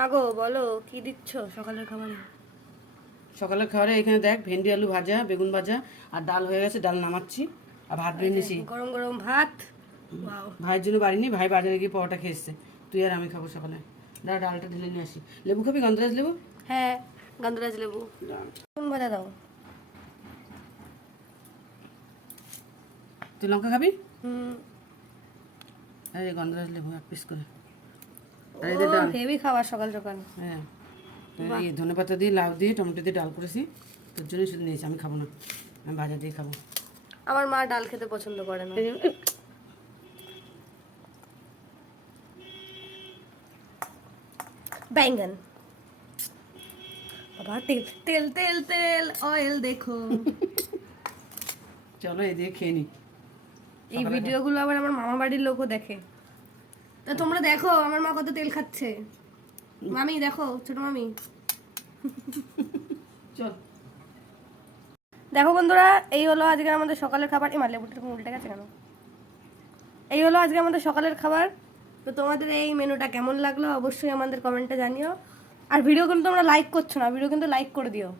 মাগো বলো কি দিচ্ছ সকালের খাবারে? সকালের খাবারে এখানে দেখ ভেন্ডি আলু ভাজা, বেগুন ভাজা আর ডাল হয়ে গেছে, ডাল নামাচ্ছি। আর ভাত বেড়েছি, গরম গরম ভাত। ওয়াও। ভাইয়ের জন্য বাড়িনি, ভাই বাজারে গিয়ে পরোটা খেয়ে এসছে। তুই আর আমি খাবো সকালে। ডালটা ঢেলে নিয়ে আসি। লেবু খাবি? গন্ধরাজ লেবু? হ্যাঁ, গন্ধরাজ লেবু। কোন ভাজা দাও? তুই লঙ্কা খাবি? হুম। আর এই গন্ধরাজ লেবু 1 পিস করে। আর ও এদের ডাল। হেভি খাবার সকাল সকাল। হ্যাঁ, এই ধনেপাতা দিয়ে, লাউ দিয়ে, টমেটো দিয়ে ডাল করেছি। তোর জন্যই শুধু নিয়েছি, আমি খাবো না, আমি ভাজা দিয়ে খাবো। আমার মা ডাল খেতে পছন্দ করে না। बैंगन। বাবা তেল তেল তেল তেল অয়েল দেখো। চলো এই দিয়ে খেয়ে নি। এই ভিডিওগুলো আবার আমার মামা বাড়ির লোকও দেখে। তা তোমরা দেখো আমার মা কত তেল খাচ্ছে। মামি দেখো, ছোট মামি। চল। দেখো বন্ধুরা, এই হলো আজকে আমাদের সকালের খাবার। এই লেবুটা এরকম উল্টে গেছে কেন? এই হলো আজকে আমাদের সকালের খাবার। তো তোমাদের এই মেনুটা কেমন লাগলো অবশ্যই আমাদের কমেন্টে জানিও। আর ভিডিও কিন্তু তোমরা লাইক করছো না, ভিডিও কিন্তু লাইক করে দিও।